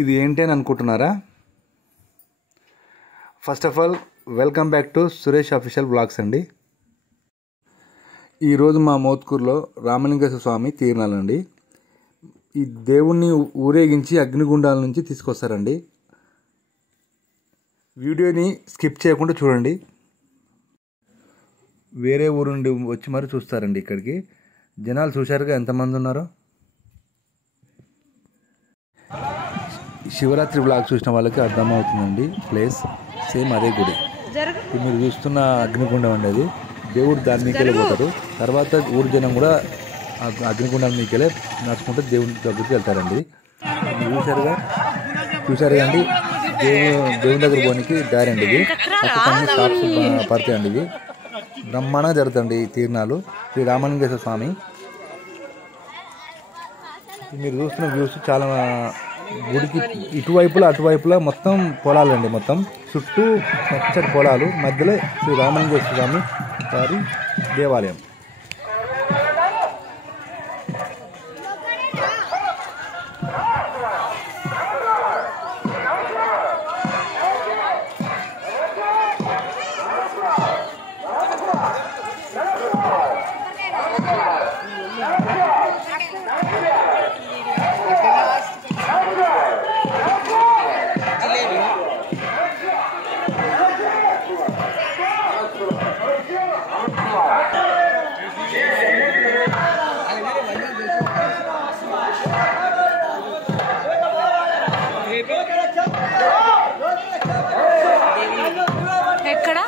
ఇది ఏంటి అని అనుకుంటున్నారా? First of all welcome back to Suresh official vlogs అండి. ఈరోజు మా మోత్కూరులో రామలింగేశ్వర స్వామి తీర్నాలండి. ఈ దేవుణ్ణి ఊరేగించి అగ్నిగుండాల నుంచి తీసుకొస్తారండి. వీడియోని స్కిప్ చేయకుండా చూడండి. వేరే ఊరు నుండి వచ్చి మరి చూస్తారండి. ఇక్కడికి జనాలు చూశారుగా ఎంతమంది ఉన్నారో. శివరాత్రి బ్లాగ్ చూసిన వాళ్ళకి అర్థమవుతుందండి. ప్లేస్ సేమ్ అదే గుడి. ఇప్పుడు మీరు చూస్తున్న అగ్నిగుండం అండి, అది దేవుడు దాని మీకెళ్ళి పోతారు. తర్వాత ఊరు జనం కూడా అగ్నిగుండం మీకెళ్ళి నడుచుకుంటే దేవుని దగ్గరికి వెళ్తారండి. చూసారుగా అండి, దేవుని దగ్గర పోనీకి దారి అండి. ఇది అన్ని స్టాప్స్ పడతాయండి. ఇవి బ్రహ్మాండంగా జరుగుతుంది ఈ తీర్నాలు. శ్రీ రామలింగేశ్వర స్వామి. మీరు చూస్తున్న వ్యూస్ చాలా గుడికి అటువైపులా మొత్తం పొలాలండి. మొత్తం చుట్టూ పచ్చటి పొలాలు, మధ్యలో శ్రీ రామలింగేశ్వర స్వామి వారి దేవాలయం. ఎక్కడ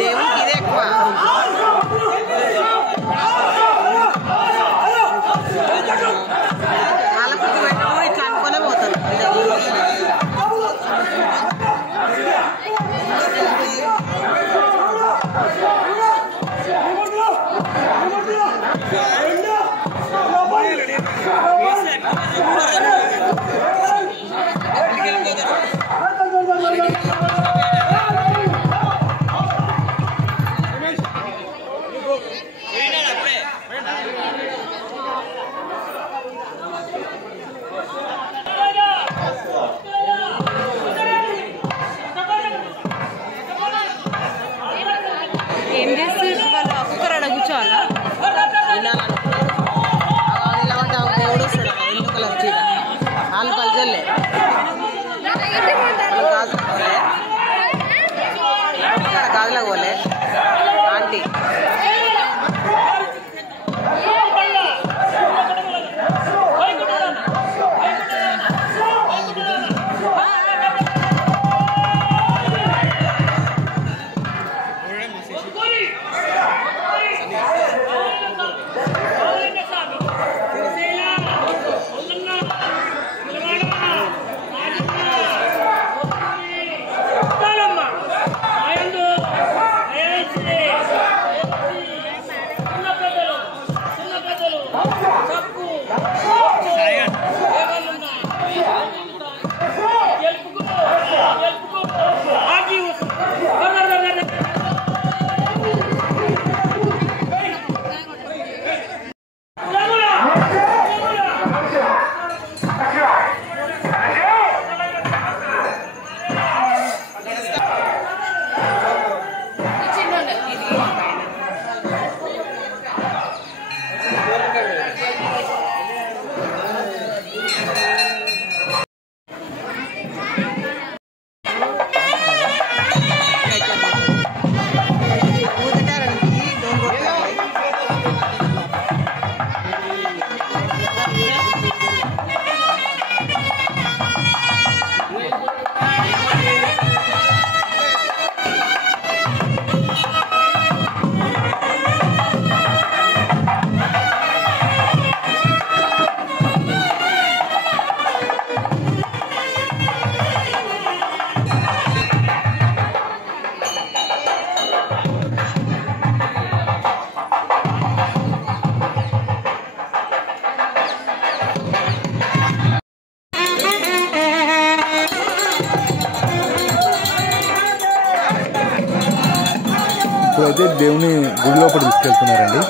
దేవునికి ఇదే ఎక్కువ. వాళ్ళకి పెట్టడం ఇట్లా అనుకునే పోతారు. ఏం చేస్తే వాళ్ళు ఒక్కొక్కరు అక్కడ కూర్చోవాలా? దేవుడు వస్తాడు, ఎల్లో కలర్ చీర, వాళ్ళు పల్జల్లే గాజులకు పోలే ఆంటీ. అయితే దేవుని గుడి లోపల తీసుకెళ్తున్నారండి.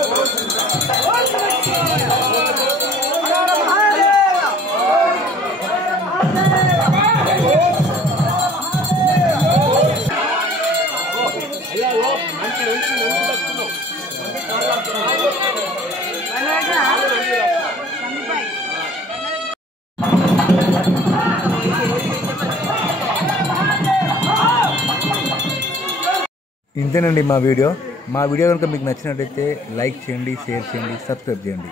ఇంతేనండి మా వీడియో కనుక మీకు నచ్చినట్లయితే లైక్ చేయండి, షేర్ చేయండి, సబ్స్క్రైబ్ చేయండి.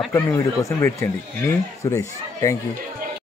అప్కమింగ్ వీడియో కోసం వెయిట్ చేయండి. మీ సురేష్. Thank you.